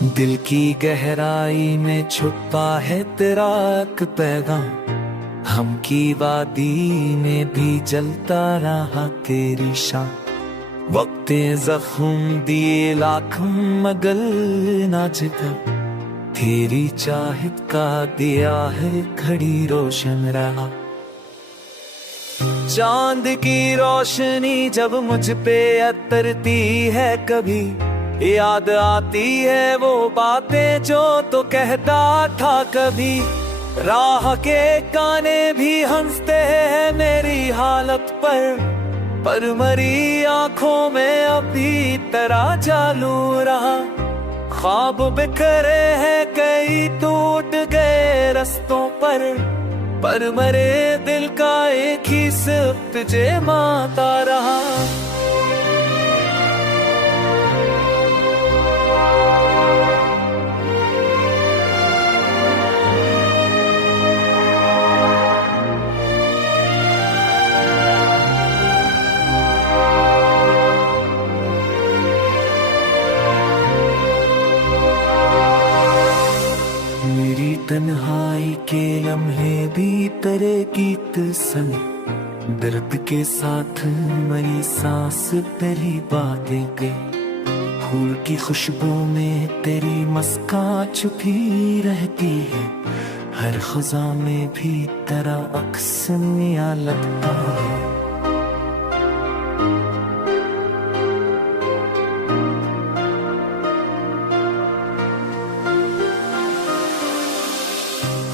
दिल की गहराई में छुपा है तेरा एक पैगाम। हम की वादी में भी जलता रहा तेरी शान। वक्ते जख्म दिए लाख मगल ना जिता, तेरी चाहत का दिया है घड़ी रोशन रहा। चांद की रोशनी जब मुझ पे अतरती है, कभी याद आती है वो बातें जो तो कहता था कभी। राह के काने भी हंसते हैं मेरी हालत पर मरी आंखों में अभी तरह चालू रहा। ख्वाब बिखरे हैं कई टूट गए रस्तों पर मरे दिल का एक ही सिर्फ तुझे माता रहा। मेरी तन्हाई के लम्हे भी तेरे गीत सन, दर्द के साथ मेरी सांस तेरी बातें गई। फूल की खुशबू में तेरी मुस्कान छुपी रहती है, हर खजा में भी तेरा अक्स नया लगता है।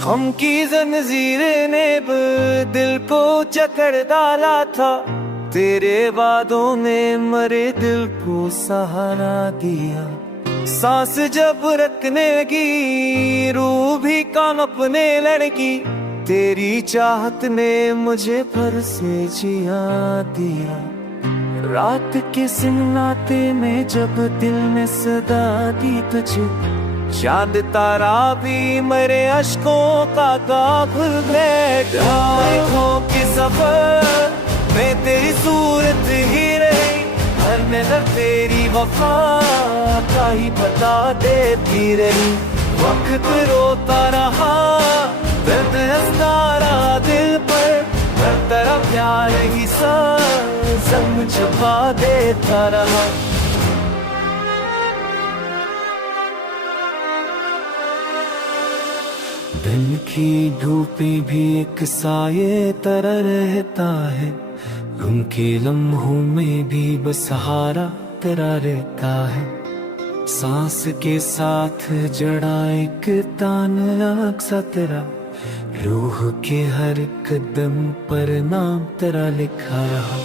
हम की जंजीरें ने दिल को जकड़ डाला था, तेरे वादों ने मरे दिल को सहारा दिया। सांस जब रखने की रूह भी कांपने लगी, तेरी चाहत ने मुझे फिर से जिया दिया। रात के सन्नाटे में जब दिल में सदा दी तुझे, चांद तारा भी मेरे अश्कों का खुल गए। आँखों के सफर में तेरी सूरत ही रही, हर नजर तेरी वफा का ही बता देती रही। वक्त रोता रहा, दर्द हंसता रहा दिल पर, हर तरफ प्यार ही संग छुपा देता रहा। दिल की धूपे भी एक साये तरह रहता है, उनके लम्हों में भी बसहारा तेरा रहता है। सांस के साथ जड़ा एक तान सा तेरा, रूह के हर कदम पर नाम तेरा लिखा रहा।